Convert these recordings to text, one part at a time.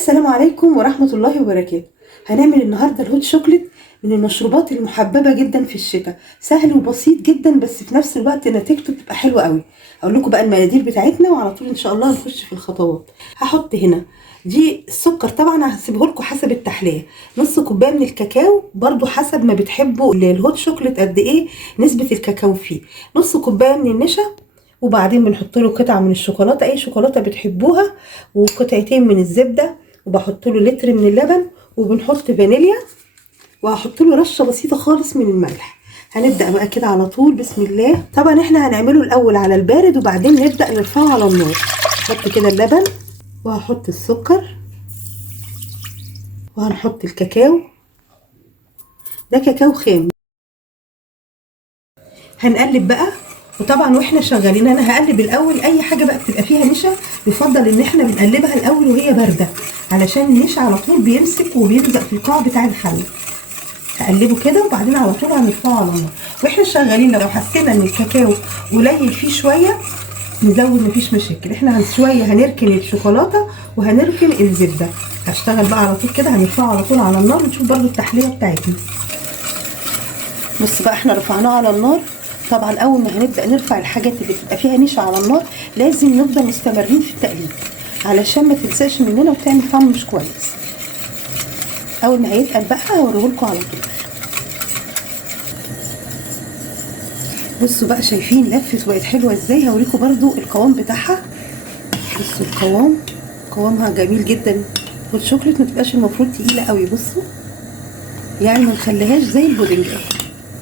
السلام عليكم ورحمة الله وبركاته. هنعمل النهاردة الهوت شوكليت من المشروبات المحببة جدا في الشتاء، سهل وبسيط جدا بس في نفس الوقت نتيجته بتبقى حلوة قوي. هقول لكم بقى المقادير بتاعتنا وعلى طول ان شاء الله نخش في الخطوات. هحط هنا دي السكر، طبعا هسيبه لكم حسب التحلية. نص كوباية من الكاكاو، برضو حسب ما بتحبوا الهوت شوكليت قد ايه نسبة الكاكاو فيه. نص كوباية من النشا، وبعدين بنحط له قطعه من الشوكولاته، اي شوكولاته بتحبوها، وقطعتين من الزبده، وبحط له لتر من اللبن، وبنحط فانيليا، وهحط له رشه بسيطه خالص من الملح. هنبدا بقى كده على طول بسم الله. طبعا احنا هنعمله الاول على البارد وبعدين نبدا نرفعه على النار. هحط كده اللبن، وهحط السكر، وهنحط الكاكاو، ده كاكاو خام. هنقلب بقى، وطبعا واحنا شغالين انا هقلب الاول. اي حاجه بقى بتبقى فيها نشا يفضل ان احنا بنقلبها الاول وهي بارده، علشان النشا على طول بيمسك وبيلزق في القاع بتاع الحله. هقلبه كده وبعدين على طول هنرفعه على النار. واحنا شغالين لو حسينا ان الكاكاو قليل فيه شويه نزود، مفيش مشاكل. احنا شويه هنركن الشوكولاته وهنركن الزبده. هشتغل بقى على طول كده، هنرفعه على طول على النار ونشوف برده التحليه بتاعتنا. بص بقى احنا رفعناه على النار. طبعا اول ما هنبدا نرفع الحاجات اللي بتبقى فيها نشا على النار لازم نفضل مستمرين في التقليب علشان ما تلزقش مننا وتعمل طعم مش كويس. اول ما هيتقل بقى هوريهولكوا على طول. بصوا بقى شايفين لفت وبقت حلوه ازاي؟ هوريكم برده القوام بتاعها. بصوا القوام، قوامها جميل جدا، والشوكليت ما تبقاش المفروض تقيله قوي. بصوا يعني ما نخليهاش زي البودنج،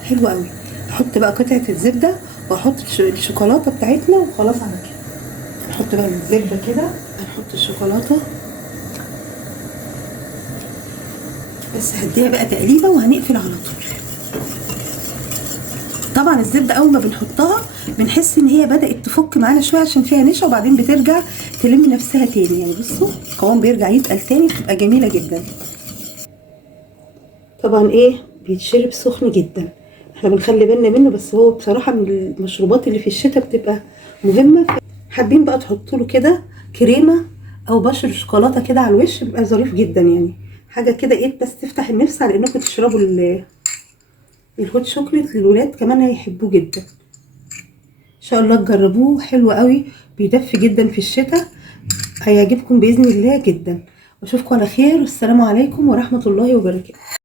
حلوه قوي. احط بقى قطعه الزبده واحط الشوكولاته بتاعتنا وخلاص على كده. نحط بقى الزبده كده، هنحط الشوكولاته بس هديها بقى تقليبه وهنقفل على طول. طبعا الزبده اول ما بنحطها بنحس ان هي بدات تفك معانا شويه عشان فيها نشا، وبعدين بترجع تلم نفسها تاني. يعني بصوا القوام بيرجع يتقل تاني، بتبقى جميله جدا. طبعا ايه بيتشرب سخن جدا، احنا بنخلي بالنا منه، بس هو بصراحه من المشروبات اللي في الشتاء بتبقى مهمه. حابين بقى تحطوا له كده كريمه او بشر شوكولاته كده على الوش، بيبقى ظريف جدا. يعني حاجه كده ايه بس تفتح النفس على انكم تشربوا الهوت شوكليت. للولاد كمان هيحبوه جدا ان شاء الله. تجربوه، حلو قوي، بيدفي جدا في الشتاء، هيعجبكم باذن الله جدا. واشوفكم على خير، والسلام عليكم ورحمه الله وبركاته.